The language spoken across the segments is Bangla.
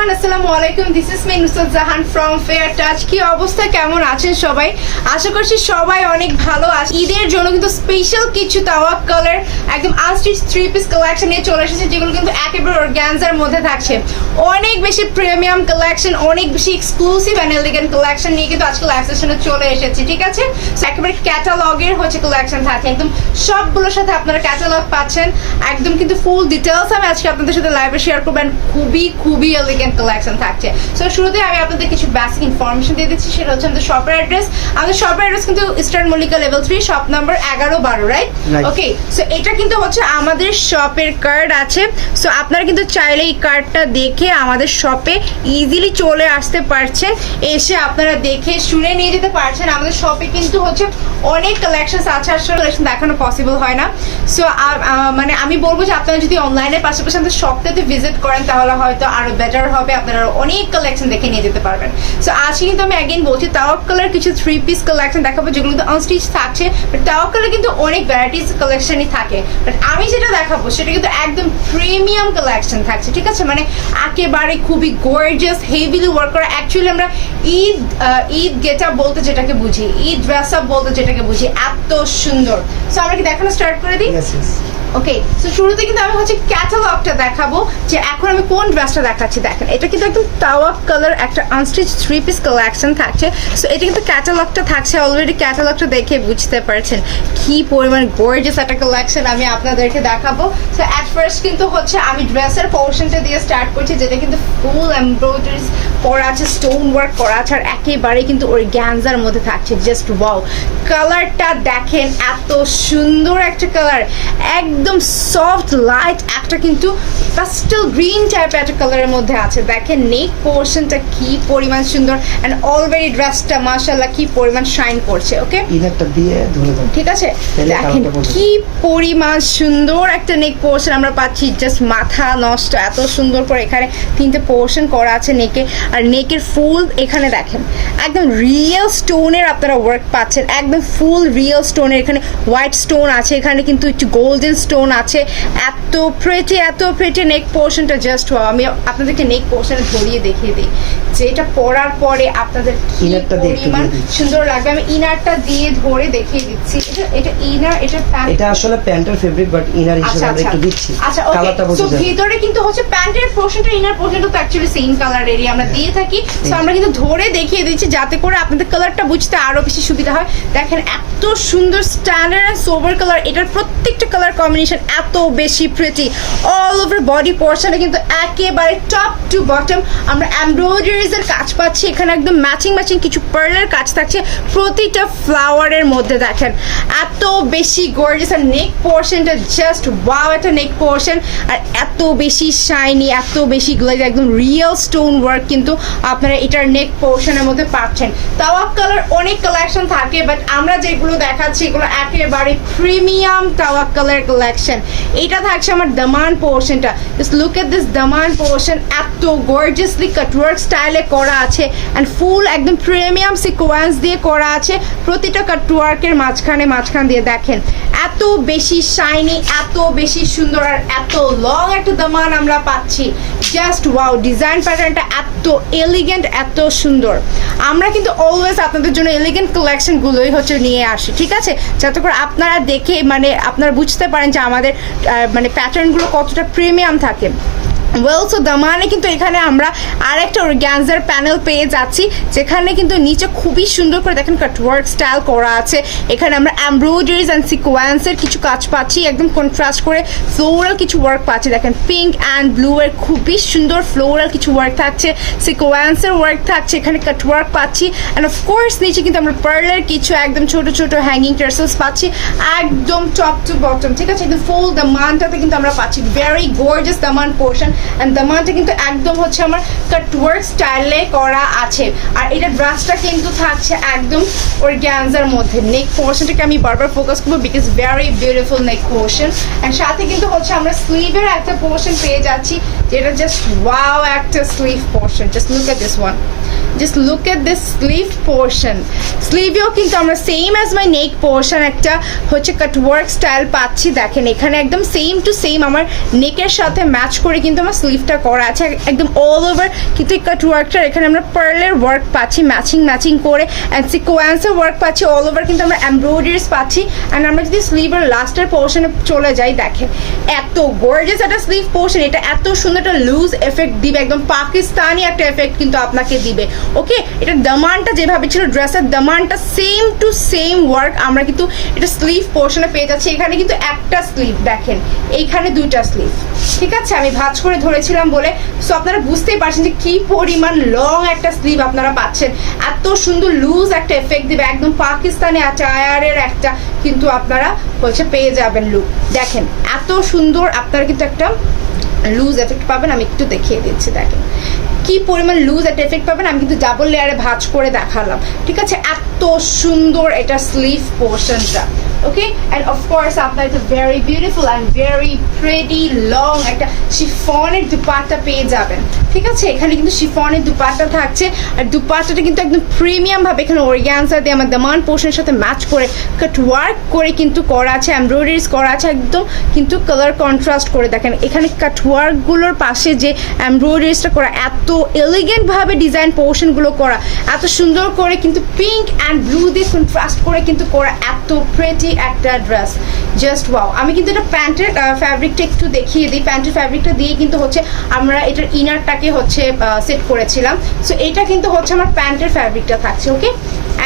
এভরিওয়ান, আসসালামু আলাইকুম। This is me Nusrat Jahan from fair touch. কি অবস্থা, কেমন আছেন সবাই? আশা করছি সবাই অনেক ভালো আছে। ঈদের জন্য কিন্তু স্পেশাল কিছু তাওয়াক কালার একদম আনস্টিচ থ্রি পিস কালেকশন নিয়ে চলে এসেছে, যেগুলো কিন্তু একেবারে অর্গানজার মধ্যে থাকছে। অনেক বেশি প্রিমিয়াম কালেকশন, অনেক বেশি এক্সক্লুসিভ অ্যান্ড এলিগেন্ট কালেকশন নিয়ে কিন্তু আজকে লাইভ সেশনে চলে এসেছি, ঠিক আছে? সো একেবারে ক্যাটালগের হচ্ছে কালেকশন থাকে, একদম সবগুলোর সাথে আপনারা ক্যাটালগ পাচ্ছেন। একদম কিন্তু ফুল ডিটেলস আমি আজকে আপনাদের সাথে লাইভে শেয়ার করবেন। খুবই এলিগেন্ট কালেকশন থাকছে। সো শুরুতে আমি আপনাদের কিছু বেসিক ইনফরমেশন দিয়ে দিচ্ছি, সেটা হচ্ছে আমাদের শপের অ্যাড্রেস। আমাদের শপের অ্যাড্রেস কিন্তু eastern Mallika level 3, shop number 11-12, right? Okay, so এটা কিন্তু হচ্ছে আমাদের শপের কার্ড আছে। সো আপনারা কিন্তু চাইলে এই কার্ডটা দেখে আমাদের শপে ইজিলি চলে আসতে পারছেন, এসে আপনারা দেখে শুনে নিয়ে যেতে পারছেন। আমাদের শপে কিন্তু হচ্ছে অনেক কালেকশন আছে, আসলে কালেকশন দেখানো পসিবল হয় না। সো মানে আমি বলবো যে আপনারা যদি অনলাইনের পাশাপাশি আমাদের শপটাতে ভিজিট করেন তাহলে হয়তো আরো বেটার হবে, আপনারা অনেক কালেকশন দেখে নিয়ে যেতে পারবেন। সো আজকে কিন্তু আমি অ্যাগেন বলছি তাওয়াক কালার কিছু থ্রি পিস কালেকশন দেখাবো, যেগুলো কিন্তু আনস্টিচ থাকছে। বাট তাওয়াক কালার কিন্তু অনেক ভ্যারাইটিস কালেকশনই থাকে, বাট আমি যেটা দেখাবো সেটা কিন্তু একদম প্রিমিয়াম কালেকশন থাকছে, ঠিক আছে? মানে একেবারে খুবই গর্জিয়াস, হেভিলি ওয়ার্ক করা। অ্যাকচুয়ালি আমরা ঈদ গেট আপ বলতে যেটাকে বুঝি, ঈদ ড্রেস আপ বলতে যেটাকে বুঝি, এত সুন্দর। সো আমরা কি দেখানো স্টার্ট করে দিই? ওকে, সো শুরুতে কিন্তু আমি হচ্ছে ক্যাটালগটা দেখাবো যে এখন আমি কোন ড্রেসটা দেখাচ্ছি। দেখেন, এটা কিন্তু একদম তাওয়াক কালার একটা আনস্টিচ থ্রি পিস কালেকশন থাকছে। সো এটা কিন্তু ক্যাটালগটা থাকছে, অলরেডি ক্যাটালগটা দেখে বুঝতে পারছেন কি পরিমাণ গর্জিয়াস একটা কালেকশন আমি আপনাদেরকে দেখাবো। সো অ্যাট ফার্স্ট কিন্তু হচ্ছে আমি ড্রেসের পোর্শনটা দিয়ে স্টার্ট করছি, যেটা কিন্তু ফুল এমব্রয়ডারিজ করা আছে, স্টোন ওয়ার্ক করা আছে, আর একেবারে কিন্তু অর্গানজার মধ্যে থাকছে। জাস্ট ওয়াও, কালারটা দেখেন, এত সুন্দর একটা কালার, একদম সফট লাইট একটা কিন্তু পাস্টেল গ্রিন টাইপের একটা কালারের মধ্যে আছে। দেখেন নেক পোর্শনটা কি পরিমাণ সুন্দর, এন্ড অলরেডি ড্রেসটা মাশাআল্লাহ কি পরিমাণ শাইন করছে। ওকে, ইনারটা দিয়ে ধরে দাও, ঠিক আছে? দেখেন কি পরিমাণ সুন্দর একটা নেক পোর্শন আমরা পাচ্ছি, জাস্ট মাথা নষ্ট, এত সুন্দর করে এখানে তিনটে পোর্শন করা আছে নেকে। আর নেকের ফুল এখানে দেখেন একদম রিয়েল স্টোনের আপনারা ওয়ার্ক পাচ্ছেন, একদম ফুল রিয়েল স্টোনের। এখানে হোয়াইট স্টোন আছে, এখানে কিন্তু একটু গোল্ডেন স্টোন আছে। এত প্রেটি নেক পোর্শনটা, জাস্ট আমি আপনাদেরকে নেক পোর্শনে ধরিয়ে দেখিয়ে দিই, যেটা পরার পরে আপনাদের কি পরিমাণ সুন্দর লাগবে। আমি ইনারটা দিয়ে ধরে দেখিয়ে দিচ্ছি। এটা ইনার, এটা প্যান্ট, এটা আসলে প্যান্টের ফেব্রিক, বাট ইনার হিসেবে আমরা একটু দিচ্ছি। আচ্ছা, কালারটা বুঝে যাবে। ভিতরে কিন্তু হচ্ছে প্যান্টের পোর্শনটা, ইনার পোর্শনটা তো অ্যাকচুয়ালি সেম কালারেরই আমরা দিয়ে থাকি। সো আমরা কিন্তু ধরে দেখিয়ে দিচ্ছি যাতে করে আপনাদের কালারটা বুঝতে আরো বেশি সুবিধা হয়। দেখেন এত সুন্দর স্ট্যান্ডার্ড এন্ড সোবার কালার, এটার প্রত্যেকটা কালার কম্বিনেশন এত বেশি প্রিটি। অল ওভার বডি পোর্শনে কিন্তু একেবারে টপ টু বটম আমরা এমব্রয়ডারিজ এর কাজ পাচ্ছি। এখানে একদম ম্যাচিং কিছু পার্লের কাজ থাকছে প্রতিটা ফ্লাওয়ারের মধ্যে। দেখেন এত বেশি গর্জিয়াস, আর নেক পোর্শনটা জাস্ট ওয়াও, একটা নেক পোর্শন, আর এত বেশি শাইনি, এত বেশি গ্লেজ, একদম রিয়েল স্টোন ওয়ার্ক কিন্তু আপনারা এটার নেক পোর্শনের মধ্যে পাচ্ছেন। তাওয়াক কালার অনেক কালেকশন থাকে, বাট আমরা যেগুলো দেখাচ্ছি এগুলো একেবারে প্রিমিয়াম তাওয়াক কালার কালেকশন। এটা থাকছে আমার দামান পোর্শনটা, just look at this Daman portion, এত গর্জিয়াসলি কাটওয়ার্ক স্টাইলে করা আছে, অ্যান্ড ফুল একদম প্রিমিয়াম সিকোয়েন্স দিয়ে করা আছে প্রতিটা কাটওয়ার্কের মাঝখান দিয়ে। দেখেন এত বেশি শাইনি, এত বেশি সুন্দর, আর এত লং একটা দামান আমরা পাচ্ছি। জাস্ট ওয়াও, ডিজাইন প্যাটার্নটা এত এলিগেন্ট, এত সুন্দর। আমরা কিন্তু অলওয়েজ আপনাদের জন্য এলিগেন্ট কালেকশনগুলোই হচ্ছে নিয়ে আসি, ঠিক আছে? যাতে করে আপনারা দেখে মানে আপনারা বুঝতে পারেন যে আমাদের মানে প্যাটার্নগুলো কতটা প্রিমিয়াম থাকে। ওয়েল, সো দামানে কিন্তু এখানে আমরা আরেকটা অর্গানজার প্যানেল পেয়ে যাচ্ছি, যেখানে কিন্তু নিচে খুবই সুন্দর করে দেখেন কাটওয়ার্ক স্টাইল করা আছে। এখানে আমরা এমব্রয়ডারিজ অ্যান্ড সিকোয়েন্সের কিছু কাজ পাচ্ছি, একদম কন্ট্রাস্ট করে ফ্লোরাল কিছু ওয়ার্ক পাচ্ছি। দেখেন পিঙ্ক অ্যান্ড ব্লু এর খুবই সুন্দর ফ্লোরাল কিছু ওয়ার্ক থাকছে, সিকোয়েন্সের ওয়ার্ক থাকছে, এখানে কাটওয়ার্ক পাচ্ছি। অ্যান্ড অফকোর্স নিচে কিন্তু আমরা পার্লের কিছু একদম ছোট হ্যাঙ্গিং টার্সেলস পাচ্ছি, একদম টপ টু বটম, ঠিক আছে? কিন্তু ফুল দামানটাতে কিন্তু আমরা পাচ্ছি very gorgeous Daman portion, and দামানটা কিন্তু একদম হচ্ছে আমার কাটওয়ার্ক স্টাইলে করা আছে। আর এটা ড্রেসটা কিন্তু থাকছে একদম অর্গানজার মধ্যে। নেক পোর্শনটাকে আমি বারবার ফোকাস করবো because very beautiful neck portion, and সাথে কিন্তু হচ্ছে আমরা স্লিভের একটা পোর্শন পেয়ে যাচ্ছি, যেটা জাস্ট ওয়াও একটা sleeve portion. Just look at this one, just look at this sleeve portion, স্লিভেও কিন্তু আমরা same as my neck portion একটা হচ্ছে কাটওয়ার্ক স্টাইল পাচ্ছি। দেখেন এখানে একদম সেম টু সেম আমার নেকের সাথে ম্যাচ করে কিন্তু আমার স্লিভটা করা আছে একদম অল ওভার। কিন্তু এই কাটওয়ার্কটার এখানে আমরা পার্লের ওয়ার্ক পাচ্ছি ম্যাচিং করে, অ্যান্ড সিকোয়েন্সের ওয়ার্ক পাচ্ছি অল ওভার, কিন্তু আমরা এমব্রয়ডারিজ পাচ্ছি। অ্যান্ড আমরা যদি স্লিভের লাস্টের পোর্শনে চলে যাই, দেখেন এত গর্জিয়াস একটা স্লিভ পোর্শন, এটা এত সুন্দর একটা লুজ এফেক্ট দিবে, একদম পাকিস্তানি একটা এফেক্ট কিন্তু আপনাকে দিবে। ওকে, এটা দামানটা যেভাবে ছিল ড্রেসের দামানটা সেম টু সেম ওয়ার্ক আমরা কিন্তু এটা স্লিভ পোর্শনে পেয়ে যাচ্ছি। এখানে কিন্তু একটা স্লিভ, দেখেন এইখানে দুইটা স্লিভ, ঠিক আছে, আমি ভাঁজ করে ধরেছিলাম বলে। সো আপনারা বুঝতেই পারছেন যে কি পরিমাণ লং একটা স্লিভ আপনারা পাচ্ছেন, এত সুন্দর লুজ একটা এফেক্ট দিবে, একদম পাকিস্তানি আটায়ারের একটা কিন্তু আপনারা হচ্ছে পেয়ে যাবেন লুক। দেখেন এত সুন্দর আপনারা কিন্তু একটা লুজ এফেক্ট পাবেন। আমি একটু দেখিয়ে দিচ্ছি, দেখেন কি পরিমাণ লুজ একটা এফেক্ট পাবেন। আমি কিন্তু ডাবল লেয়ারে ভাঁজ করে দেখালাম, ঠিক আছে, এত সুন্দর এটা স্লিভ পোর্শনটা। ওকে, অ্যান্ড অফকোর্স আপনার এটা very beautiful and very pretty long একটা শিফনের দুপাট্টা পেয়ে যাবেন, ঠিক আছে। এখানে কিন্তু শিফনের দুপাট্টা থাকছে, আর দুপাট্টাটা কিন্তু একদম প্রিমিয়াম ভাবে এখানে অর্গানজা দিয়ে আমার দামান পোর্শনের সাথে ম্যাচ করে কাট ওয়ার্ক করে কিন্তু করা আছে, এমব্রয়ডারিজ করা আছে একদম কিন্তু কালার কন্ট্রাস্ট করে। দেখেন এখানে কাট ওয়ার্কগুলোর পাশে যে এমব্রয়ডারিজটা করা, এত এলিগেন্ট ভাবে ডিজাইন পোর্শনগুলো করা, এত সুন্দর করে কিন্তু পিঙ্ক অ্যান্ড ব্লু দিয়ে কন্ট্রাস্ট করে কিন্তু করা, এত প্রেটি একটা ড্রেস, জাস্ট ওয়াও। আমি কিন্তু এটা প্যান্টের ফ্যাব্রিকটা একটু দেখিয়ে দিই। প্যান্টের ফ্যাব্রিকটা দিয়ে কিন্তু হচ্ছে আমরা এটার ইনারটাকে হচ্ছে সেট করেছিলাম। সো এটা কিন্তু হচ্ছে আমার প্যান্টের ফ্যাব্রিকটা থাকছে। ওকে,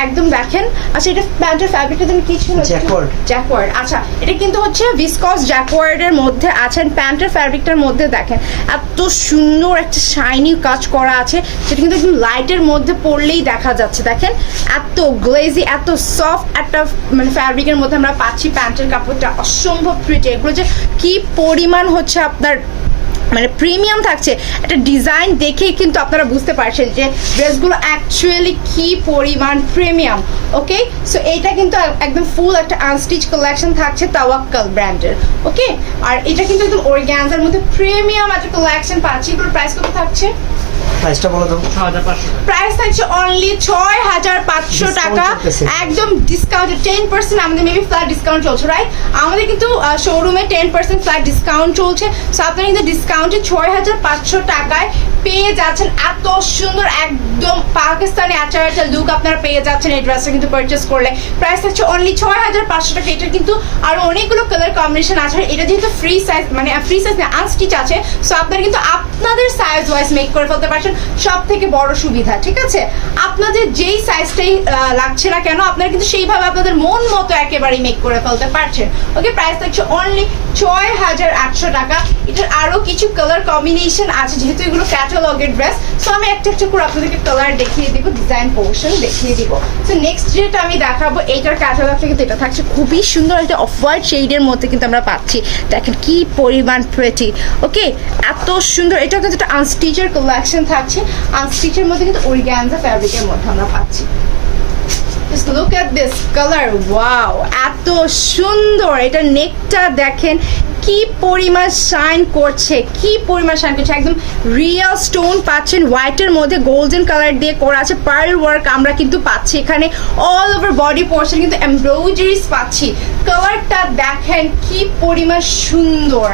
একদম দেখেন। আচ্ছা, এটা প্যান্টের ফ্যাব্রিকটা তুমি কি ছিল? জ্যাকওয়ার্ড। আচ্ছা, এটা কিন্তু হচ্ছে ভিসকস জ্যাকওয়ার্ডের মধ্যে আছে। প্যান্টের ফ্যাব্রিকটার মধ্যে দেখেন এত সুন্দর একটা শাইনি কাজ করা আছে, সেটা কিন্তু একদম লাইটের মধ্যে পড়লেই দেখা যাচ্ছে। দেখেন এত গ্লেজি, এত সফট একটা মানে ফ্যাব্রিকের মধ্যে আমরা পাচ্ছি। প্যান্টের কাপড়টা অসম্ভব প্রিটি, এগুলো যে কি পরিমাণ হচ্ছে আপনার মানে প্রিমিয়াম থাকছে, একটা ডিজাইন দেখেই কিন্তু আপনারা বুঝতে পারছেন যে ড্রেসগুলো অ্যাকচুয়ালি কি পরিমাণ প্রিমিয়াম। ওকে, সো এইটা কিন্তু একদম ফুল একটা আনস্টিচ কালেকশন থাকছে তাওয়াক্কাল ব্র্যান্ডের। ওকে, আর এটা কিন্তু একদম অর্গানজার মধ্যে প্রিমিয়াম একটা কালেকশন পাচ্ছি। এগুলোর প্রাইস কত থাকছে? প্রাইসটা বলো তো। প্রাইস থাকছে অনলি 6500 টাকা, একদম ডিসকাউন্টে 10% আমাদের মেবি ফ্ল্যাট ডিসকাউন্ট চলছে, রাইট? আমাদের কিন্তু শোরুমে 10% ফ্ল্যাট ডিসকাউন্ট চলছে। সো আপনারা কিন্তু ডিসকাউন্টে 6500 টাকায় পেয়ে যাচ্ছেন এত সুন্দর একদম পাকিস্তানি আচার একটা লুক আপনারা পেয়ে যাচ্ছেন এই ড্রেসটা কিন্তু পারচেস করলে। প্রাইস থাকছে অনলি 6500 টাকা। এটা কিন্তু আরো অনেকগুলো কালার কম্বিনেশন আছে। এটা যেহেতু ফ্রি সাইজ, মানে ফ্রি সাইজ না, আনস্টিচ আছে, সো আপনারা কিন্তু আপনাদের সাইজ ওয়াইজ মেক করে ফেলতে পারছেন। সব থেকে বড় সুবিধা, ঠিক আছে, আপনাদের যেই সাইজটাই লাগছে না কেন আপনারা কিন্তু সেইভাবে আপনাদের মন মতো একেবারেই মেক করে ফেলতে পারছেন। ওকে, প্রাইস থাকছে অনলি 6800 টাকা। এটার আরো কিছু কালার কম্বিনেশন আছে, যেহেতু এগুলো ক্যাটালগের ড্রেস, সো আমি একটা একটা করে আপনাদেরকে কালার দেখিয়ে দিব, ডিজাইন পোর্শন দেখিয়ে দিব। সো নেক্সট যেটা আমি দেখাবো, এইটার ক্যাটালগটা কিন্তু এটা থাকছে খুবই সুন্দর একটা অফ হোয়াইট শেডের মধ্যে কিন্তু আমরা পাচ্ছি। দেখেন কি পরিমাণ প্রেটি। ওকে, এত সুন্দর। এটা কিন্তু একটা আনস্টিচের কালেকশন থাকছে, আনস্টিচের মধ্যে কিন্তু অর্গানজা ফ্যাব্রিকের মধ্যে আমরা পাচ্ছি। Just look at this color, wow, এত সুন্দর। এটা নেকটা দেখেন কি পরিমাণ শাইন করছে, কি পরিমাণ শাইন করছে, একদম রিয়েল স্টোন পাচ্ছেন, হোয়াইটের মধ্যে গোল্ডেন কালার দিয়ে করা আছে, পার্ল ওয়ার্ক আমরা কিন্তু পাচ্ছি এখানে, অল ওভার বডি পোর্শন কিন্তু এমব্রয়ডারিজ পাচ্ছি। কালারটা দেখেন কি পরিমাণ সুন্দর,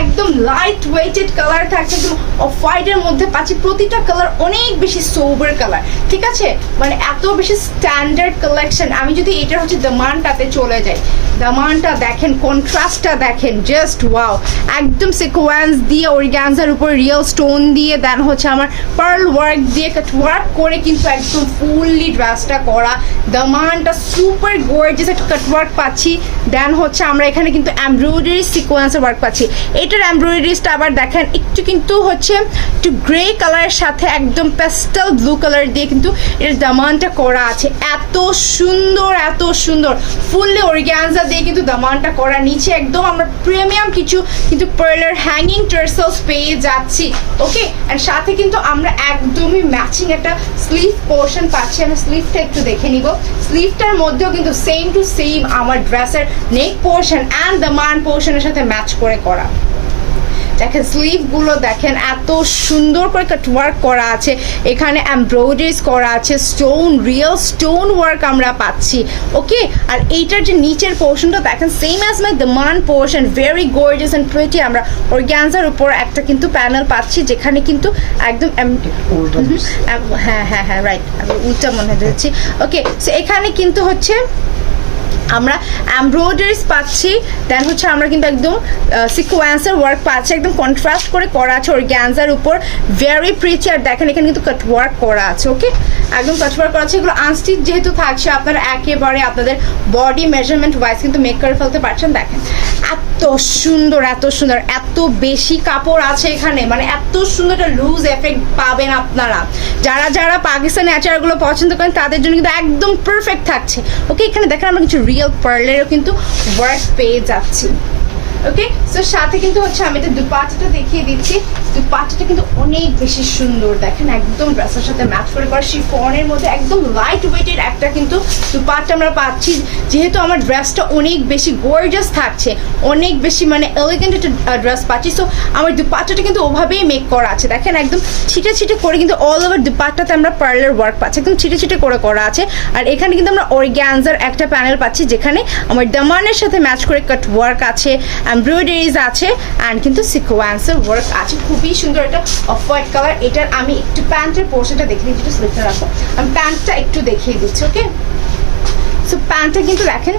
একদম লাইট ওয়েটেড কালার থাকছে, একদম অফ হোয়াইটের মধ্যে পাচ্ছি। প্রতিটা কালার অনেক বেশি সোবার কালার, ঠিক আছে, মানে এত বেশি স্ট্যান্ডার্ড কালেকশন। আমি যদি এটার হচ্ছে দামানটাতে চলে যাই, দামানটা দেখেন, কন্ট্রাস্টটা দেখেন, জাস্ট ওয়াও। একদম সিকোয়েন্স দিয়ে অর্গানজার উপর রিয়েল স্টোন দিয়ে দেন হচ্ছে আমার পার্ল ওয়ার্ক দিয়ে কাট ওয়ার্ক করে কিন্তু একদম ফুললি ড্রেসটা করা। দামানটা সুপার গর্জিয়াস একটা কাট ওয়ার্ক পাচ্ছি, দেন হচ্ছে আমরা এখানে কিন্তু এমব্রয়ডারি সিকোয়েন্সের ওয়ার্ক পাচ্ছি। এটার এমব্রয়ডারিজটা আবার দেখেন একটু কিন্তু হচ্ছে একটু গ্রে কালারের সাথে একদম পেস্টেল ব্লু কালার দিয়ে কিন্তু এর দামানটা করা আছে। এত সুন্দর, এত সুন্দর, ফুললি অর্গানজা দিয়ে কিন্তু দামানটা করা। নিচে একদম আমরা প্রিমিয়াম কিছু কিন্তু পার্লার হ্যাঙ্গিং টার্সেলস পেয়ে যাচ্ছি। ওকে, আর সাথে কিন্তু আমরা একদমই ম্যাচিং একটা স্লিভ পোর্শন পাচ্ছি। আমরা স্লিভটা একটু দেখে নিব। স্লিভটার মধ্যেও কিন্তু সেম টু সেম আমার ড্রেসের নেক পোর্শন অ্যান্ড দামান পোর্শনের সাথে ম্যাচ করে করা। দেখেন স্লিভ গুলো দেখেন এত সুন্দর করে কাট ওয়ার্ক করা আছে, এখানে এমব্রয়ডারিজ করা আছে, স্টোন রিয়েল স্টোন ওয়ার্ক আমরা পাচ্ছি। ওকে, আর এইটার যে নিচের পোর্শনটা দেখেন সেম অ্যাজ মাই দামান portion, very gorgeous and pretty. আমরা অর্গানজার উপর একটা কিন্তু প্যানেল পাচ্ছি যেখানে কিন্তু একদম হ্যাঁ হ্যাঁ হ্যাঁ রাইট, আমি উল্টা মনে হচ্ছে। ওকে, সো এখানে কিন্তু হচ্ছে আমরা এমব্রয়ডারিজ পাচ্ছি, দেন হচ্ছে আমরা কিন্তু একদম সিকোয়েন্সের ওয়ার্ক পাচ্ছি, একদম কন্ট্রাস্ট করে করা আছে অর্গানজার উপর, ভেরি প্রিটি। আর দেখেন এখানে কিন্তু কাট ওয়ার্ক করা আছে। ওকে, একদম কাট ওয়ার্ক করা আছে। এগুলো আনস্টিচ যেহেতু থাকছে আপনারা একেবারে আপনাদের বডি মেজারমেন্ট ওয়াইজ কিন্তু মেক করে ফেলতে পারছেন। দেখেন এত সুন্দর এত সুন্দর, এত বেশি কাপড় আছে এখানে, মানে এত সুন্দর একটা লুজ এফেক্ট পাবেন আপনারা। যারা যারা পাকিস্তানি আচারগুলো পছন্দ করেন তাদের জন্য কিন্তু একদম পারফেক্ট থাকছে। ওকে, এখানে দেখেন আমরা কিছু রিয়েল পার্লেরও কিন্তু ওয়ার্ক পেয়ে যাচ্ছি। ওকে, সো সাথে কিন্তু হচ্ছে আমি এটা দুপাট্টাটা দেখিয়ে দিচ্ছি। দুপাট্টাটা কিন্তু অনেক বেশি সুন্দর, দেখেন একদম ড্রেসের সাথে ম্যাচ করে করা, শিফনের মধ্যে একদম লাইট ওয়েটের একটা কিন্তু দুপাট্টা আমরা পাচ্ছি। যেহেতু আমার ড্রেসটা অনেক বেশি গর্জিয়াস থাকছে, অনেক বেশি মানে এলিগেন্ট একটা ড্রেস পাচ্ছি, সো আমার দুপাট্টাটা কিন্তু ওভাবেই মেক করা আছে। দেখেন একদম ছিটে ছিটে করে কিন্তু অল ওভার দুপাট্টাতে আমরা পার্লার ওয়ার্ক পাচ্ছি, একদম ছিটে ছিটে করে করা আছে। আর এখানে কিন্তু আমরা অর্গানজার একটা প্যানেল পাচ্ছি যেখানে আমার দামানের সাথে ম্যাচ করে কাট ওয়ার্ক আছে, এমব্রয়ডারিজ আছে, অ্যান্ড কিন্তু সিকোয়েন্সের ওয়ার্ক আছে। খুবই সুন্দর একটা অফ হোয়াইট কালার। এটার আমি একটু প্যান্টের পোর্শনটা দেখিয়ে দিচ্ছি, স্লিপটা রাখো, আমি প্যান্টটা একটু দেখিয়ে দিচ্ছি। ওকে, সো প্যান্টটা কিন্তু দেখেন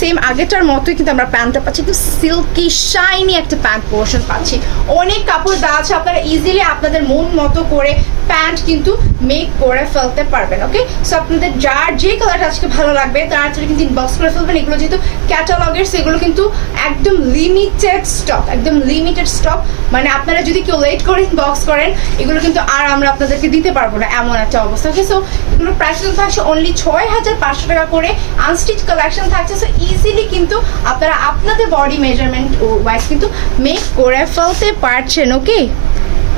সেম আগেটার মতোই কিন্তু আমরা প্যান্টটা পাচ্ছি, একটু সিল্কি শাইনি একটা প্যান্ট পোর্শন পাচ্ছি। অনেক কাপড় দেওয়া আছে, আপনারা ইজিলি আপনাদের মন মতো করে প্যান্ট কিন্তু মেক করে ফেলতে পারবেন। ওকে, সো আপনাদের যার যে কালারটা আজকে ভালো লাগবে তাড়াতাড়ি কিন্তু ইনবক্স করে ফেলবেন। এগুলো যেহেতু ক্যাটালগের, সেগুলো কিন্তু একদম লিমিটেড স্টক, একদম লিমিটেড স্টক, মানে আপনারা যদি কেউ লেট করে ইনবক্স করেন এগুলো কিন্তু আর আমরা আপনাদেরকে দিতে পারবো না, এমন একটা অবস্থা। ওকে, সো এগুলো প্রাইস থাকছে অনলি 6500 টাকা করে, আনস্টিচ কালেকশন থাকছে। সো ইজিলি কিন্তু আপনারা আপনাদের বডি মেজারমেন্ট ওয়াইজ কিন্তু মেক করে ফেলতে পারছেন। ওকে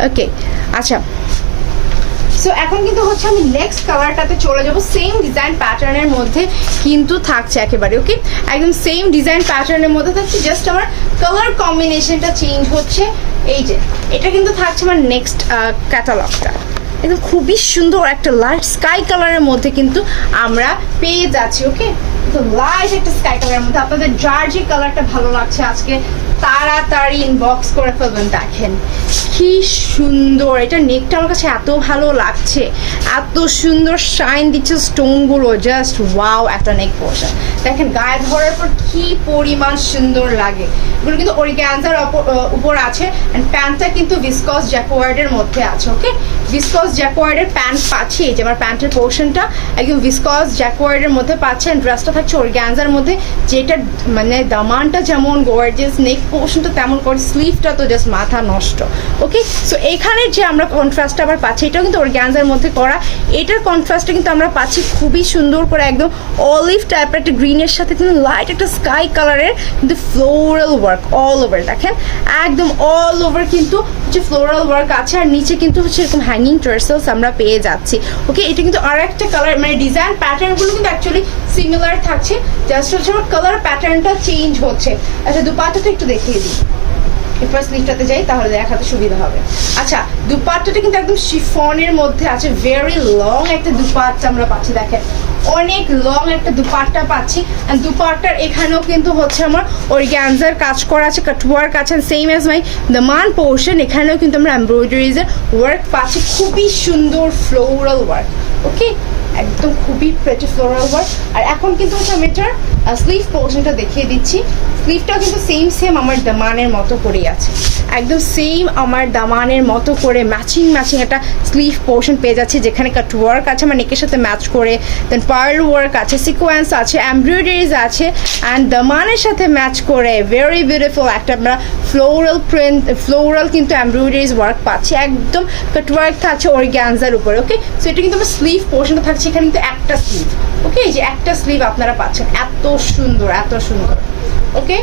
ওকে, আচ্ছা, সো এখন কিন্তু হচ্ছে আমি নেক্সট কালারটাতে চলে যাব। সেম ডিজাইন প্যাটার্নের মধ্যে কিন্তু থাকছে একেবারে। ওকে, একদম সেম ডিজাইন প্যাটার্নের মধ্যে থাকছে, জাস্ট আমার কালার কম্বিনেশনটা চেঞ্জ হচ্ছে। এই যে এটা কিন্তু থাকছে আমার নেক্সট ক্যাটালগটা, একদম খুবই সুন্দর একটা লাইট স্কাই কালারের মধ্যে কিন্তু আমরা পেয়ে যাচ্ছি। ওকে, তো লাইট একটা স্কাই কালারের মধ্যে আপনাদের যার যে কালারটা ভালো লাগছে আজকে তাড়াতাড়ি ইনবক্স করে ফেলবেন। দেখেন কি সুন্দর, এটা নেকটা আমার কাছে এত ভালো লাগছে, এত সুন্দর শাইন দিচ্ছে স্টোনগুলো, জাস্ট ওয়াও একটা নেক পোর্শন। দেখেন গায়ে ধরার পর কি পরিমাণ সুন্দর লাগে। এগুলো কিন্তু অর্গানজার উপর আছে, অ্যান্ড প্যান্টটা কিন্তু ভিসকস জ্যাকোয়ার্ডের মধ্যে আছে। ওকে, ভিসকস জ্যাকোয়ার্ডের প্যান্ট পাচ্ছি, এই যে আমার প্যান্টের পোর্শনটা একদম ভিসকস জ্যাকোয়ার্ডের মধ্যে পাচ্ছে, অ্যান্ড ড্রেসটা থাকছে অর্গানজার মধ্যে, যেটা মানে দামানটা যেমন গর্জিয়াস, নেক পোর্শনটা তেমন করে, স্লিভটা তো জাস্ট মাথা নষ্ট। ওকে, সো এখানে যে আমরা কন্ট্রাস্টটা আবার পাচ্ছি, এটাও কিন্তু অর্গানজার মধ্যে করা, এটার কন্ট্রাস্টটা কিন্তু আমরা পাচ্ছি খুবই সুন্দর করে, একদম অলিভ টাইপের একটা গ্রিনের সাথে কিন্তু লাইট একটা স্কাই কালারের কিন্তু ফ্লোরাল ওয়ার্ক অল ওভার। দেখেন একদম অল ওভার কিন্তু হচ্ছে ফ্লোরাল ওয়ার্ক আছে, আর নিচে কিন্তু হচ্ছে এরকম হ্যাঙ্গিং টার্সেলস আমরা পেয়ে যাচ্ছি। ওকে, এটা কিন্তু আর একটা কালার, মানে ডিজাইন প্যাটার্নগুলো কিন্তু অ্যাকচুয়ালি সিমিলার থাকছে, জাস্ট হচ্ছে আমার কালার প্যাটার্নটা চেঞ্জ হচ্ছে। আচ্ছা, দুপাট্টাটা একটু দেখিয়ে দিই, এরপর স্লিভটাতে যাই তাহলে দেখাতে সুবিধা হবে। আচ্ছা, দুপাট্টাটা কিন্তু একদম শিফনের মধ্যে আছে, ভেরি লং একটা দুপাট্টা আমরা পাচ্ছি। দেখেন অনেক লং একটা দুপাট্টা পাচ্ছি, অ্যান্ড দুপাট্টার এখানেও কিন্তু হচ্ছে আমার অর্গানজার কাজ করা আছে, কাটওয়ার্ক আছে, সেম অ্যাজ মাই দামান পোর্শন, এখানেও কিন্তু আমরা এমব্রয়ডারিজের ওয়ার্ক পাচ্ছি, খুবই সুন্দর ফ্লোরাল ওয়ার্ক। ওকে, একদম খুবই প্রেটি ফ্লোরাল ওয়ার্ক। আর এখন কিন্তু হচ্ছে আমি এটার স্লিভ পোর্শনটা দেখিয়ে দিচ্ছি। স্লিভটাও কিন্তু সেম আমার দামানের মতো করেই আছে, একদম সেম আমার দামানের মতো করে ম্যাচিং একটা স্লিভ পোর্শন পেয়ে যাচ্ছে, যেখানে কাট ওয়ার্ক আছে আমার নেকের সাথে ম্যাচ করে, দেন পার্ল ওয়ার্ক আছে, সিকোয়েন্স আছে, এমব্রয়ডারিজ আছে, অ্যান্ড দামানের সাথে ম্যাচ করে ভেরি বিউটিফুল একটা আমরা ফ্লোরাল প্রিন্ট, ফ্লোরাল কিন্তু এমব্রয়ডারিজ ওয়ার্ক পাচ্ছি, একদম কাট ওয়ার্ক থাকছে অর্গানজার উপরে। ওকে, সো এটা কিন্তু আমার স্লিভ পোর্শনটা থাকছে, এখানে কিন্তু একটা স্লিভ। ওকে, এই যে একটা স্লিভ আপনারা পাচ্ছেন, এত সুন্দর এত সুন্দর। ওকে,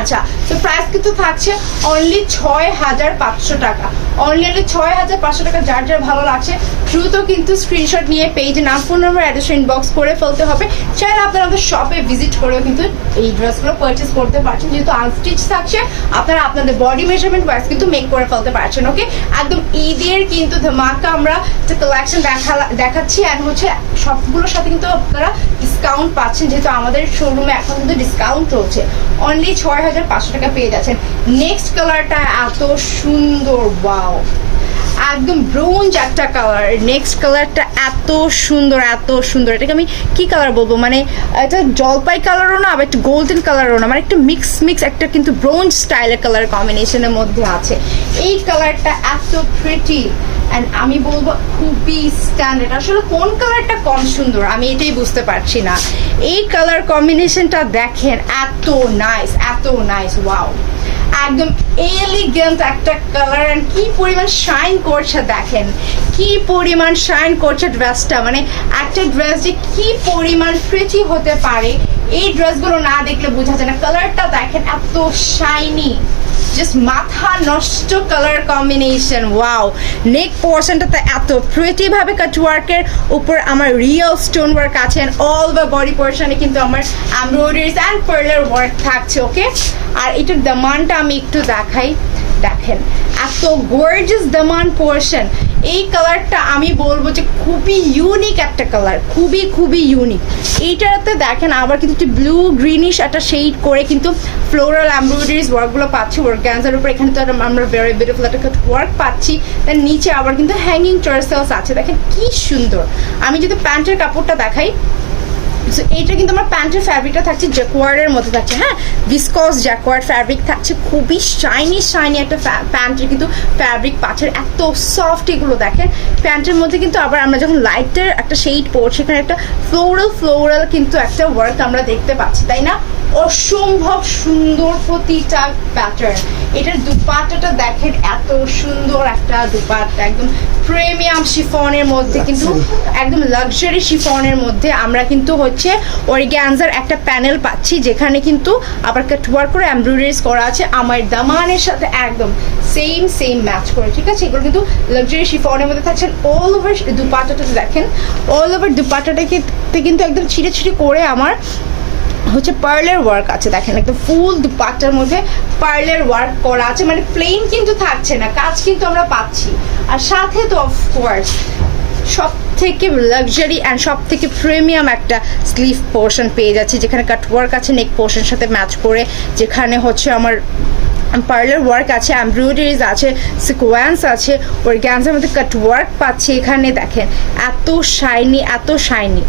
আচ্ছা, তো প্রাইস কিন্তু থাকছে অনলি 6,500 টাকা, অনলি 6,500 টাকা। যার যার ভালো লাগছে দ্রুত কিন্তু স্ক্রিনশট নিয়ে পেজে নাম, ফোন নাম্বার, অ্যাড্রেস ইনবক্স করে ফেলতে হবে। চাইলে আপনারা আমাদের শপে ভিজিট করেও কিন্তু এই ড্রেসগুলো পারচেস করতে পারছেন, যেহেতু আনস্টিচ থাকছে আপনারা আপনাদের বডি মেজারমেন্ট ওয়াইজ কিন্তু মেক করে ফেলতে পারছেন। ওকে, একদম ঈদের কিন্তু ধামাকা আমরা যে কালেকশন দেখাচ্ছি, অ্যান্ড হচ্ছে সবগুলোর সাথে কিন্তু আপনারা ডিসকাউন্ট পাচ্ছেন, যেহেতু আমাদের শোরুমে এখন কিন্তু ডিসকাউন্ট চলছে। অনলি 6,500 টাকা পেয়ে যাচ্ছেন। নেক্সট কালারটা এত সুন্দর, ওয়াও, একদম ব্রোঞ্জ একটা কালার। নেক্সট কালারটা এত সুন্দর, এত সুন্দর। এটাকে আমি কি কালার বলবো, মানে এটা জলপাই কালারও না, আবার একটু গোল্ডেন কালারও না, মানে একটু মিক্স একটা কিন্তু ব্রোঞ্জ স্টাইলের কালার কম্বিনেশনের মধ্যে আছে। এই কালারটা এত প্রিটি, অ্যান্ড আমি বলবো খুবই স্ট্যান্ডার্ড। আসলে কোন কালারটা কম সুন্দর আমি এটাই বুঝতে পারছি না। এই কালার কম্বিনেশনটা দেখেন, এত নাইস, এত নাইস, ওয়াও, একদম এলিগেন্ট একটা কালার। অ্যান্ড কি পরিমাণ শাইন করছে দেখেন, কি পরিমাণ শাইন করছে ড্রেসটা, মানে একটা ড্রেস যে কি পরিমাণ প্রিটি হতে পারে এই ড্রেসগুলো না দেখলে বোঝা যায় না। কালারটা দেখেন এত শাইনি, জাস্ট মাথা নষ্ট কালার কম্বিনেশন, ওয়াও। নেক পোর্শনটাতে এত প্রিটি ভাবে কাটওয়ার্কের উপর আমার রিয়েল স্টোন ওয়ার্ক আছে, অল দ্য বডি পোর্শনে কিন্তু আমার এমব্রয়ডারিজ অ্যান্ড পার্লার ওয়ার্ক থাকছে। ওকে, আর এটার দামানটা আমি একটু দেখাই, দেখেন এত গর্জিয়াস দামান পোর্শন। এই কালারটা আমি বলবো যে খুবই ইউনিক একটা কালার, খুবই খুবই ইউনিক। এইটাতে দেখেন আবার কিন্তু একটু ব্লু গ্রিনিশ একটা শেড করে কিন্তু ফ্লোরাল এমব্রয়ডারিজ ওয়ার্কগুলো পাচ্ছি অর্গানজার উপর। এখানে তো আমরা ভেরি বিউটিফুল একটা ওয়ার্ক পাচ্ছি, তার নিচে আবার কিন্তু হ্যাঙ্গিং টার্সেলস আছে, দেখেন কি সুন্দর। আমি যদি প্যান্টের কাপড়টা দেখাই, সো এইটা কিন্তু আমার প্যান্টের ফ্যাব্রিকটা থাকছে জ্যাকোয়ার্ডের মধ্যে থাকছে, হ্যাঁ, ভিসকস জ্যাকোয়ার্ড ফ্যাব্রিক থাকছে, খুবই শাইনি একটা প্যান্টের কিন্তু ফ্যাব্রিক পাচ্ছেন, এত সফট এগুলো দেখেন। প্যান্টের মধ্যে কিন্তু আবার আমরা যখন লাইটের একটা শেড পড়ছি, সেখানে একটা ফ্লোরাল কিন্তু একটা ওয়ার্ক আমরা দেখতে পাচ্ছি, তাই না? অসম্ভব সুন্দর প্রতিটা প্যাটার্ন। এটার দুপাট্টাটা দেখেন, এত সুন্দর একটা দুপাট্টা, একদম প্রিমিয়াম শিফনের মধ্যে, কিন্তু একদম লাক্সারি শিফনের মধ্যে আমরা কিন্তু হচ্ছে অর্গানজার একটা প্যানেল পাচ্ছি, যেখানে কিন্তু আবার কাটওয়ার্ক করে এমব্রয়ডারিজ করা আছে আমার দামানের সাথে একদম সেম ম্যাচ করে, ঠিক আছে? এগুলো কিন্তু লাক্সারি শিফনের মধ্যে থাকছেন। অল ওভার দুপাট্টাটা দেখেন, অল ওভার দুপাট্টাটাকে কিন্তু একদম ছিঁড়ে করে আমার হচ্ছে পার্লের ওয়ার্ক আছে, দেখেন একদম ফুল দুপাট্টার মধ্যে পার্লের ওয়ার্ক করা আছে, মানে প্লেন কিন্তু থাকছে না, কাজ কিন্তু আমরা পাচ্ছি। আর সাথে তো অফকোর্স সব থেকে লাক্সারি অ্যান্ড সব থেকে প্রিমিয়াম একটা স্লিভ পোর্শন পেয়ে যাচ্ছি, যেখানে কাটওয়ার্ক আছে নেক পোর্শনের সাথে ম্যাচ করে, যেখানে হচ্ছে আমার পার্লার ওয়ার্ক আছে, এমব্রয়ডারিজ আছে, সিকোয়েন্স আছে, অর্গানজার মধ্যে কাটওয়ার্ক পাচ্ছি। এখানে দেখেন এত শাইনি,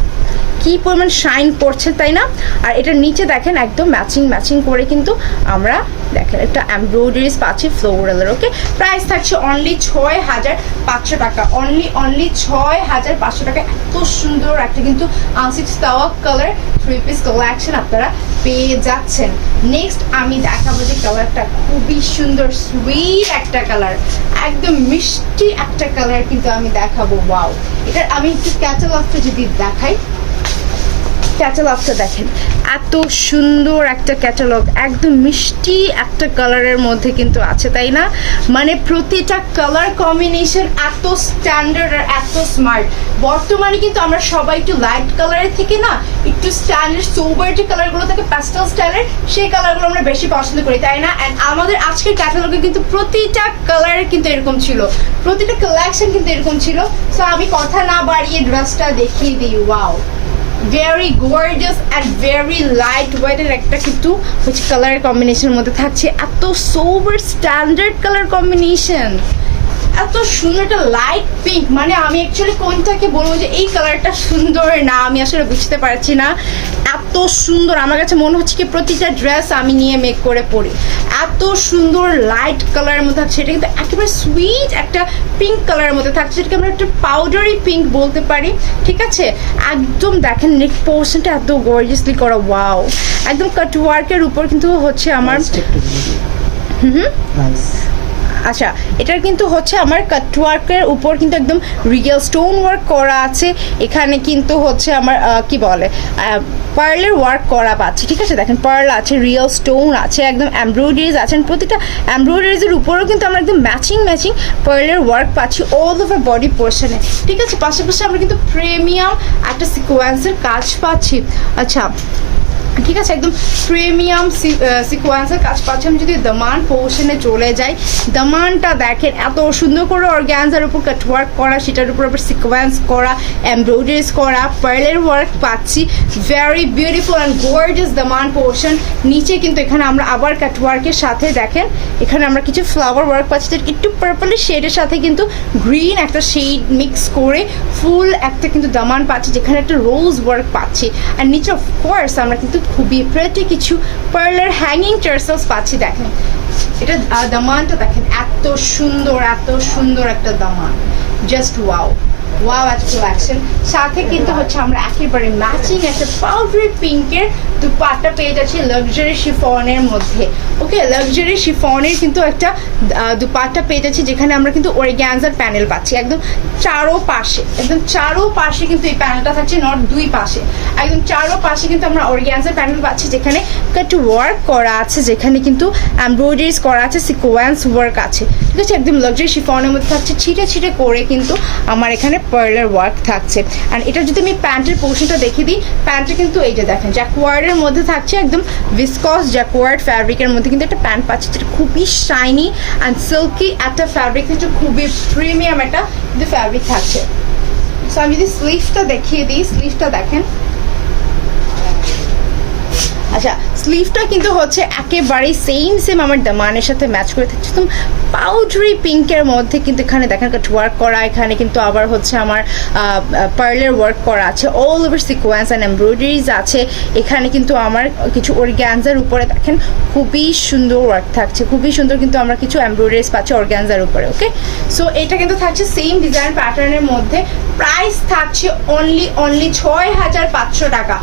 কি পরিমাণ শাইন করছে, তাই না? আর এটার নিচে দেখেন একদম ম্যাচিং করে কিন্তু আমরা দেখেন একটা এমব্রয়ডারিজ পাচ্ছি ফ্লোরালের। ওকে, প্রাইস থাকছে অনলি 6,500 টাকা, অনলি 6,500 টাকা। এত সুন্দর একটা কিন্তু আনসিক্স তাওয়া কালার 3 পিস কালেকশন আপনারা পেয়ে যাচ্ছেন। নেক্সট আমি দেখাবো যে কালারটা খুবই সুন্দর, সুইট একটা কালার, একদম মিষ্টি একটা কালার কিন্তু আমি দেখাবো। ওয়াও, এটা আমি একটু ক্যাটালগটা যদি দেখাই, ক্যাটালগটা দেখেন, এত সুন্দর একটা ক্যাটালগ, একদম মিষ্টি একটা কালারের মধ্যে কিন্তু আছে, তাই না? মানে প্রতিটা কালার কম্বিনেশন এত স্ট্যান্ডার্ড আর এত স্মার্ট। বর্তমানে কিন্তু আমরা সবাই একটু লাইট কালারের থেকে না একটু স্ট্যান্ডার্ড সোবার যে কালারগুলো থাকে প্যাস্টেল স্টাইলের, সেই কালারগুলো আমরা বেশি পছন্দ করি, তাই না? অ্যান্ড আমাদের আজকের ক্যাটালগে কিন্তু প্রতিটা কালার কিন্তু এরকম ছিল, প্রতিটা কালেকশন কিন্তু এরকম ছিল। সো আমি কথা না বাড়িয়ে ড্রেসটা দেখিয়ে দিই। Wow, very gorgeous and very light ওয়েটের একটা কিন্তু হচ্ছে কালারের কম্বিনেশনের মধ্যে থাকছে, এত সোবার স্ট্যান্ডার্ড কালার কম্বিনেশন, এত সুন্দর একটা লাইট পিঙ্ক। মানে আমি অ্যাকচুয়ালি কোনটাকে বলবো যে এই কালারটা সুন্দর না, আমি আসলে বুঝতে পারছি না, এত সুন্দর। আমার কাছে মনে হচ্ছে কি প্রতিটা ড্রেস আমি নিয়ে মেক করে পরি, এত সুন্দর লাইট কালারের মধ্যে থাকছে। এটা কিন্তু একেবারে সুইট একটা পিঙ্ক কালারের মধ্যে থাকছে, যেটাকে আমরা একটা পাউডারি পিঙ্ক বলতে পারি, ঠিক আছে? একদম দেখেন নেক পোর্শনটা এত গর্জিয়াসলি করা, ওয়াও, একদম কাটওয়ার্কের উপর কিন্তু হচ্ছে আমার আচ্ছা, এটার কিন্তু হচ্ছে আমার কাটওয়ার্কের উপর কিন্তু একদম রিয়েল স্টোন ওয়ার্ক করা আছে। এখানে কিন্তু হচ্ছে আমার কি বলে পার্লের ওয়ার্ক করা পাচ্ছি, ঠিক আছে। দেখেন পার্ল আছে, রিয়েল স্টোন আছে, একদম এমব্রয়ডারিজ আছেন। প্রতিটা এমব্রয়ডারিজের উপরেও কিন্তু আমরা একদম ম্যাচিং পার্লের ওয়ার্ক পাচ্ছি অল ওভার বডি পোর্শনে, ঠিক আছে। পাশাপাশি আমরা কিন্তু প্রিমিয়াম একটা সিকোয়েন্সের কাজ পাচ্ছি। আচ্ছা, ঠিক আছে, একদম প্রিমিয়াম সিকোয়েন্সের কাজ পাচ্ছি। আমি যদি দামান পোর্শনে চলে যাই, দামানটা দেখেন এত সুন্দর করে অর্গানজার উপর কাটওয়ার্ক করা, সেটার উপর আবার সিকোয়েন্স করা, এমব্রয়ডারিজ করা, পার্লের ওয়ার্ক পাচ্ছি। Very beautiful and gorgeous Daman portion. নিচে কিন্তু এখানে আমরা আবার কাটওয়ার্কের সাথে দেখেন এখানে আমরা কিছু ফ্লাওয়ার ওয়ার্ক পাচ্ছি, একটু পার্পলিশ শেডের সাথে কিন্তু গ্রিন একটা শেড মিক্স করে ফুল একটা কিন্তু দামান পাচ্ছি, যেখানে একটা রোজ ওয়ার্ক পাচ্ছি। আর নিচে অফকোর্স আমরা কিন্তু খুবই প্রেটি কিছু পার্লার হ্যাঙ্গিং টার্সেলস পাচ্ছি। দেখেন এটা দামানটা দেখেন এত সুন্দর একটা দামান, জাস্ট ওয়াও একটা কালেকশন। সাথে কিন্তু হচ্ছে আমরা একেবারে ম্যাচিং একটা পাউডারি পিঙ্কের দুপাট্টা পেয়ে যাচ্ছি লাক্সারি শিফনের মধ্যে। ওকে, লাক্সারি শিফনের কিন্তু একটা দুপাট্টা পেয়ে যাচ্ছি, যেখানে আমরা কিন্তু অর্গানজার প্যানেল পাচ্ছি একদম চারোপাশে কিন্তু এই প্যানেলটা থাকছে, নট দুই পাশে, একদম চারোপাশে কিন্তু আমরা অর্গানজার প্যানেল পাচ্ছি, যেখানে কাট ওয়ার্ক করা আছে, যেখানে কিন্তু এমব্রয়ডারিজ করা আছে, সিকোয়েন্স ওয়ার্ক আছে, ঠিক আছে। একদম লাক্সারি শিফনের মধ্যে থাকছে, ছিটে করে কিন্তু আমার এখানে পার্লার ওয়ার্ক থাকছে। অ্যান্ড এটা যদি আমি প্যান্টের পোর্শনটা দেখিয়ে দিই, প্যান্টটা কিন্তু এই যে দেখেন জ্যাকওয়ার্ডের মধ্যে থাকছে, একদম ভিসকস জ্যাকওয়ার্ড ফ্যাব্রিকের মধ্যে কিন্তু একটা প্যান্ট পাচ্ছি, যেটা খুবই শাইনি অ্যান্ড সিল্কি একটা ফ্যাব্রিক থাকছে, খুবই প্রিমিয়াম একটা কিন্তু ফ্যাব্রিক থাকছে। সো আমি যদি স্লিভটা দেখিয়ে দিই, স্লিভটা দেখেন। আচ্ছা, স্লিভটা কিন্তু হচ্ছে একেবারেই সেম আমার দামানের সাথে ম্যাচ করে থাকছে, একদম পাউডারি পিঙ্কের মধ্যে কিন্তু এখানে দেখেন কাট ওয়ার্ক করা, এখানে কিন্তু আবার হচ্ছে আমার পার্লের ওয়ার্ক করা আছে, all over sequence and embroideries আছে। এখানে কিন্তু আমার কিছু অর্গানজার উপরে দেখেন খুবই সুন্দর ওয়ার্ক থাকছে, খুবই সুন্দর কিন্তু আমরা কিছু এমব্রয়ডারিজ পাচ্ছি অর্গানজার উপরে। ওকে, সো এটা কিন্তু থাকছে সেম ডিজাইন প্যাটার্নের মধ্যে। প্রাইস থাকছে অনলি 6,500 টাকা,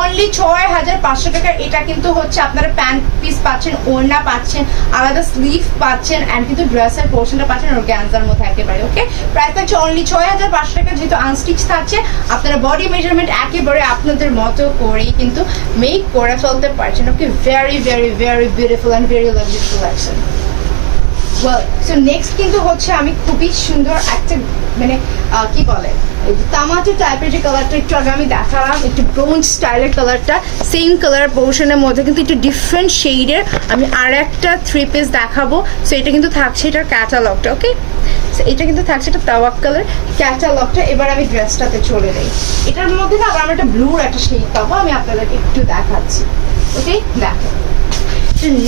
অনলি 6,500 টাকা। এটা কিন্তু হচ্ছে আপনারা প্যান্ট পিস পাচ্ছেন, ওড়না পাচ্ছেন, আলাদা স্লিভ পাচ্ছেন, অ্যান্ড কিন্তু ড্রেসের পোর্শনটা পাচ্ছেন অর্গানজার মধ্যে একেবারে। ওকে, প্রাইস থাকছে অনলি 6,500 টাকা। যেহেতু আনস্টিচ থাকছে, আপনারা বডি মেজারমেন্ট একেবারে আপনাদের মতো করেই কিন্তু মেক করে ফেলতে পারছেন। Okay, very beautiful and very lovely collection. Well, so next কিন্তু হচ্ছে আমি খুবই সুন্দর একটা মানে কি বলে তামাটে টাইপের যে কালারটা একটু আগে আমি দেখালাম, একটু ব্রোঞ্জ স্টাইলের কালারটা, সেম কালার পোর্শনের মধ্যে কিন্তু একটু ডিফারেন্ট শেডের আমি আর একটা 3 পিস দেখাবো। সো এটা কিন্তু থাকছে এটার ক্যাটালগটা। ওকে, সো এটা কিন্তু থাকছে এটা তাওয়াক্কালের ক্যাটালগটা। এবার আমি ড্রেসটাতে চলে যাই। এটার মধ্যে না আবার আমরা একটা ব্লুর একটা শেড পাবো, আমি আপনাদেরকে একটু দেখাচ্ছি। ওকে, দেখেন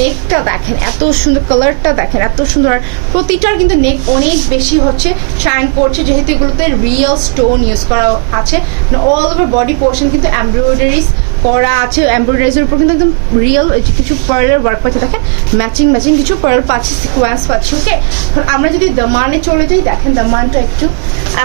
নেকটা দেখেন এত সুন্দর, কালারটা দেখেন এত সুন্দর, আর প্রতিটার কিন্তু নেক অনেক বেশি হচ্ছে শাইন করছে, যেহেতু এগুলোতে রিয়েল স্টোন ইউজ করা আছে। অল ওভার বডি পোর্শন কিন্তু এমব্রয়ডারিজ করা আছে, এমব্রয়ডারিজের উপর কিন্তু একদম রিয়েল কিছু পার্লের ওয়ার্ক পাচ্ছে। দেখেন ম্যাচিং কিছু পার্ল পাচ্ছি, সিকোয়েন্স পাচ্ছি। ওকে, আমরা যদি দামানে চলে যাই, দেখেন দামানটা একটু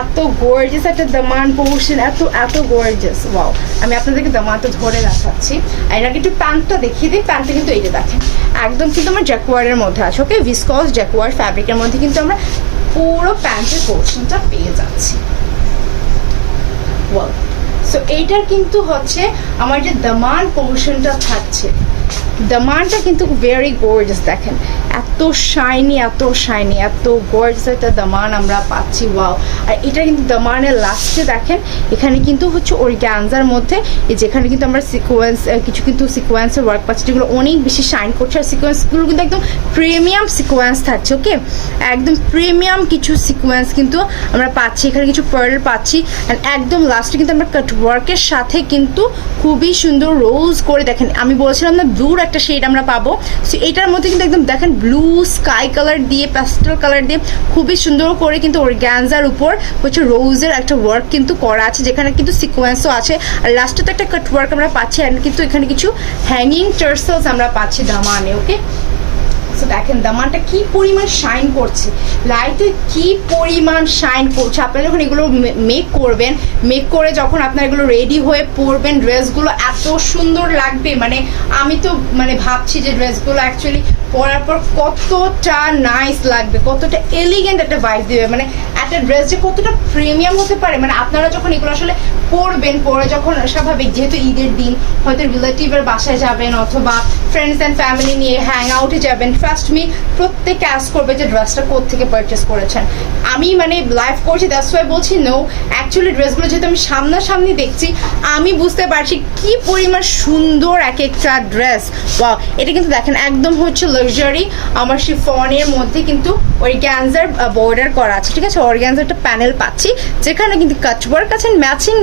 এত গর্জিয়াস একটা দামান পোর্শন, এত গর্জিয়াস। ওয়াও, আমি আপনাদেরকে দামানটা ধরে দেখাচ্ছি। আর এর আগে একটু প্যান্টটা দেখিয়ে দিই। প্যান্টটা কিন্তু এই যে দেখেন একদম কিন্তু আমার জ্যাকওয়ার্ডের মধ্যে আছে। ওকে, ভিসকস জ্যাকওয়ার্ড ফ্যাব্রিকের মধ্যে কিন্তু আমরা পুরো প্যান্টের পোর্শনটা পেয়ে যাচ্ছি। ওয়াও, সো এইটার কিন্তু হচ্ছে আমার যে দামান পোর্শনটা থাকছে, দামানটা কিন্তু ভেরি গর্জিয়াস। দেখেন এত শাইনি এত গর্জিয়াস একটা দামান আমরা পাচ্ছি। ওয়াও, আর এটা কিন্তু দামানের লাস্টে দেখেন এখানে কিন্তু হচ্ছে অর্গানজার মধ্যে যেখানে কিন্তু আমরা সিকোয়েন্স কিছু কিন্তু সিকোয়েন্সের ওয়ার্ক পাচ্ছি, যেগুলো অনেক বেশি শাইন করছে। আর সিকোয়েন্সগুলো কিন্তু একদম প্রিমিয়াম সিকোয়েন্স থাকছে। ওকে, একদম প্রিমিয়াম কিছু সিকোয়েন্স কিন্তু আমরা পাচ্ছি, এখানে কিছু পার্ল পাচ্ছি। অ্যান্ড একদম লাস্টে কিন্তু আমরা কাট ওয়ার্কের সাথে কিন্তু খুবই সুন্দর রোজ করে দেখেন, আমি বলছিলাম না ব্লুর একটা শেড আমরা পাবো। সো এটার মধ্যে কিন্তু একদম দেখেন ব্লু স্কাই কালার দিয়ে, প্যাস্টেল কালার দিয়ে খুবই সুন্দর করে কিন্তু অর্গানজার উপর হচ্ছে রোজের একটা ওয়ার্ক কিন্তু করা আছে, যেখানে কিন্তু সিকোয়েন্সও আছে। আর লাস্টে তো একটা কাট ওয়ার্ক আমরা পাচ্ছি, আর কিন্তু এখানে কিছু হ্যাঙ্গিং টার্সেলস আমরা পাচ্ছি দামানে। ওকে, সো দেখেন দামানটা কি পরিমাণ শাইন করছে, লাইটে কি পরিমাণ শাইন করছে। আপনারা যখন এগুলো মেক করবেন, মেক করে যখন আপনারা এগুলো রেডি হয়ে পরবেন, ড্রেসগুলো এত সুন্দর লাগবে। মানে আমি তো ভাবছি যে ড্রেসগুলো অ্যাকচুয়ালি পরার পর কতটা নাইস লাগবে, কতটা এলিগেন্ট একটা ভাইব দিবে, মানে একটা ড্রেস যে কতটা প্রিমিয়াম হতে পারে। মানে আপনারা যখন এগুলো আসলে পরবেন, পরে যখন স্বাভাবিক যেহেতু ঈদের দিন হয়তো রিলেটিভের বাসায় যাবেন অথবা ফ্রেন্ডস অ্যান্ড ফ্যামিলি নিয়ে হ্যাং আউটে যাবেন, ট্রাস্ট মি প্রত্যেকে আস্ক করবে যে ড্রেসটা কোত্থেকে পারচেস করেছেন। আমি মানে লাইভ করছি, দ্যাটস ওয়াই বলছি নো, অ্যাকচুয়ালি ড্রেসগুলো যেহেতু আমি সামনাসামনি দেখছি আমি বুঝতে পারছি কি পরিমাণ সুন্দর এক একটা ড্রেস। ওয়াও, এটা কিন্তু দেখেন একদম হচ্ছে লাক্সারি, আমার শিফনের মধ্যে কিন্তু অর্গানজার বর্ডার করা আছে, ঠিক আছে। অর্গানজার একটা প্যানেল পাচ্ছি যেখানে কিন্তু কাট ওয়ার্ক আছে,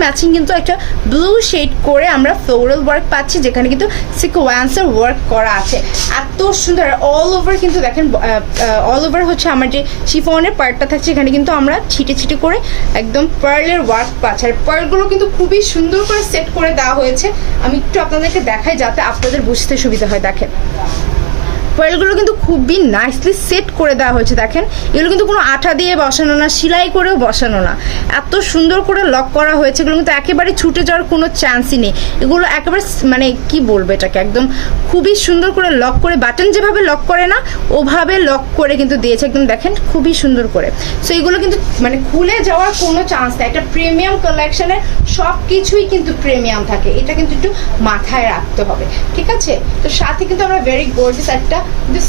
ম্যাচিং কিন্তু একটা ব্লু শেড করে আমরা ফ্লোরাল ওয়ার্ক পাচ্ছি, যেখানে কিন্তু সিকোয়েন্সের ওয়ার্ক করা আছে। এত সুন্দর অল ওভার কিন্তু দেখেন, অল ওভার হচ্ছে আমার যে শিফনের পার্টটা থাকছে এখানে কিন্তু আমরা ছিটে ছিটে করে একদম পার্লের ওয়ার্ক পাচ্ছি। আর পার্লগুলো কিন্তু খুবই সুন্দর করে সেট করে দেওয়া হয়েছে। আমি একটু আপনাদেরকে দেখাই যাতে আপনাদের বুঝতে সুবিধা হয়। দেখেন পার্লগুলো কিন্তু খুবই নাইসলি সেট করে দেওয়া হয়েছে। দেখেন এগুলো কিন্তু কোনো আঠা দিয়ে বসানো না, সেলাই করেও বসানো না, এত সুন্দর করে লক করা হয়েছে। এগুলো কিন্তু একেবারে ছুটে যাওয়ার কোনো চান্সই নেই। এগুলো একেবারে মানে কি বলবো এটাকে, একদম খুবই সুন্দর করে লক করে, বাটন যেভাবে লক করে না ওভাবে লক করে কিন্তু দিয়েছে, একদম দেখেন খুবই সুন্দর করে। সো এগুলো কিন্তু মানে খুলে যাওয়ার কোনো চান্স নেই। একটা প্রিমিয়াম কালেকশনের সব কিছুই কিন্তু প্রিমিয়াম থাকে, এটা কিন্তু একটু মাথায় রাখতে হবে, ঠিক আছে। তো সাথে কিন্তু আমরা ভেরি গর্জিয়াস একটা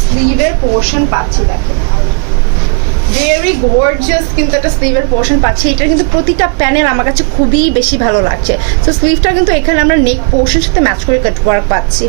স্লিভের পোর্শন পাচ্ছি। দেখেন ভেরি গর্জিয়াস কিন্তু একটা স্লিভের পোর্শন পাচ্ছি। এটা কিন্তু প্রতিটা প্যানেল আমার কাছে খুবই বেশি ভালো লাগছে। সো স্লিভটা কিন্তু এখানে আমরা নেক পোর্শনের সাথে ম্যাচ করে কাট ওয়ার্ক পাচ্ছি,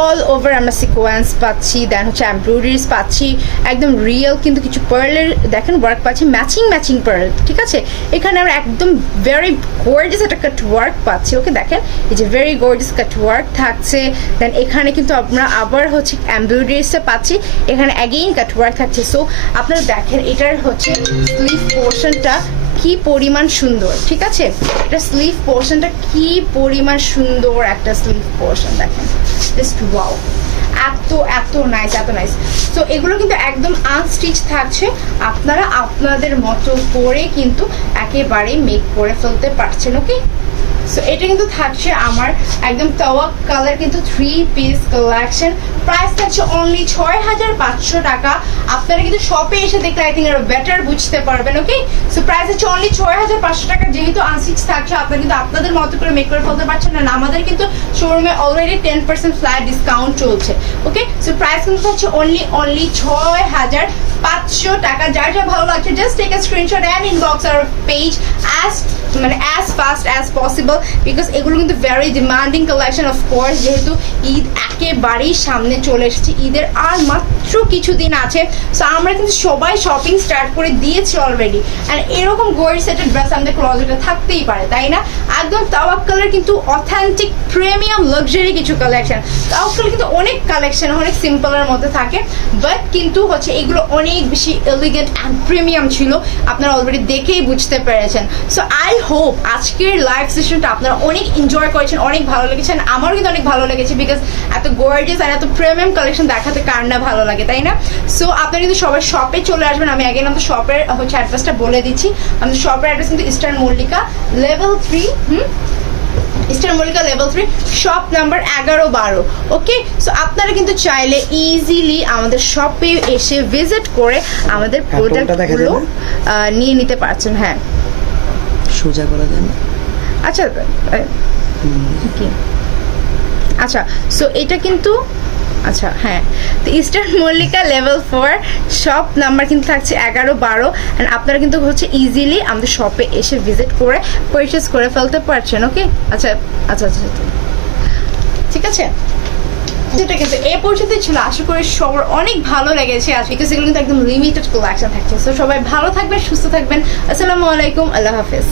অল ওভার আমরা সিকোয়েন্স পাচ্ছি, দেন হচ্ছে এমব্রয়ডারিজ পাচ্ছি, একদম রিয়েল কিন্তু কিছু পার্লের দেখেন ওয়ার্ক পাচ্ছি, ম্যাচিং পার্ল, ঠিক আছে। এখানে আমরা একদম ভেরি গর্জিয়াস একটা কাট ওয়ার্ক পাচ্ছি। ওকে দেখেন এই যে ভেরি গর্জিয়াস কাট ওয়ার্ক থাকছে, দেন এখানে কিন্তু আমরা আবার হচ্ছে এমব্রয়ডারিজটা পাচ্ছি, এখানে অ্যাগেইন কাট ওয়ার্ক থাকছে। সো আপনারা দেখেন এটার হচ্ছে স্লিভ পোর্শনটা কি পরিমাণ সুন্দর, ঠিক আছে। এটা স্লিভ পোর্শনটা কি পরিমাণ সুন্দর একটা স্লিভ পোর্শন, দেখেন জাস্ট ওয়াও, এত নাইস। তো এগুলো কিন্তু একদম আনস্টিচ থাকছে, আপনারা আপনাদের মতো করে কিন্তু একেবারে মেক করে ফেলতে পারছেন। ওকে, সো এটা কিন্তু থাকছে আমার একদম তাওয়া কালার কিন্তু 3 পিস কালেকশন। প্রাইস থাকছে অনলি ৬৫০০ টাকা। আপনারা কিন্তু শপে এসে দেখলে আই থিঙ্ক আরো বেটার বুঝতে পারবেন। ওকে, সো প্রাইস হচ্ছে অনলি ৬৫০০ টাকা। যেহেতু আনস্টিচ থাকছে আপনারা কিন্তু আপনাদের মতো করে মেক করে ফেলতে পারছেন না। আমাদের কিন্তু শোরুমে অলরেডি 10% ফ্ল্যাট ডিসকাউন্ট চলছে। ওকে, সো প্রাইস কিন্তু হচ্ছে অনলি ৬৫০০ টাকা। যার যা ভালো লাগছে just take a screenshot and inbox our page as fast as possible, because এগুলো কিন্তু ভেরি ডিমান্ডিং কালেকশন। অফকোর্স যেহেতু ঈদ একেবারেই সামনে চলে এসেছে, ঈদের আর মাত্র কিছুদিন আছে। সো আমরা কিন্তু সবাই শপিং স্টার্ট করে দিয়েছি অলরেডি। অ্যান্ড এরকম গোল্ড সেটের ড্রেস আমাদের ক্লোজেটে থাকতেই পারে, তাই না। একদম তাওয়াক্কালের কিন্তু অথেন্টিক প্রিমিয়াম লাক্সারি কিছু কালেকশন। তাওয়াক্কাল কিন্তু অনেক কালেকশন অনেক সিম্পলের মধ্যে থাকে, বাট কিন্তু হচ্ছে এগুলো অনেক বেশি এলিগেন্ট অ্যান্ড প্রিমিয়াম ছিল, আপনারা অলরেডি দেখেই বুঝতে পেরেছেন। সো আই হোপ আজকের লাইভ সেশনটা আপনারা অনেক এনজয় করেছেন, অনেক ভালো লেগেছেন। আমারও কিন্তু অনেক ভালো লেগেছে, বিকজ এত গর্জিয়াস আর এত প্রিমিয়াম কালেকশন দেখাতে কার না ভালো লাগে, তাই না। সো আপনারা কিন্তু সবাই শপে চলে আসবেন। আমি আগে আমাদের শপের হচ্ছে অ্যাড্রেসটা বলে দিচ্ছি। আমাদের শপের অ্যাড্রেস কিন্তু eastern Mallika level 3, eastern Mallika level 3, shop number 11-12। ওকে, সো আপনারা কিন্তু চাইলে ইজিলি আমাদের শপে এসে ভিজিট করে আমাদের প্রোডাক্টগুলো নিয়ে নিতে পারছেন। হ্যাঁ, সোজা করা যায় না। আচ্ছা কি আচ্ছা, সো এটা কিন্তু আচ্ছা হ্যাঁ, তো eastern Mallika level 4 shop number কিন্তু থাকছে 11-12। অ্যান্ড আপনারা কিন্তু হচ্ছে ইজিলি আমাদের শপে এসে ভিজিট করে পারচেস করে ফেলতে পারছেন। ওকে, আচ্ছা, ঠিক আছে। যেটা কিন্তু এ পর্যন্ত ছিল, আশা করি সবার অনেক ভালো লেগেছে আজকে, বিকজ এগুলো কিন্তু একদম লিমিটেড কালেকশন থাকছে। সো সবাই ভালো থাকবেন, সুস্থ থাকবেন। আসসালামু আলাইকুম, আল্লাহ হাফেজ।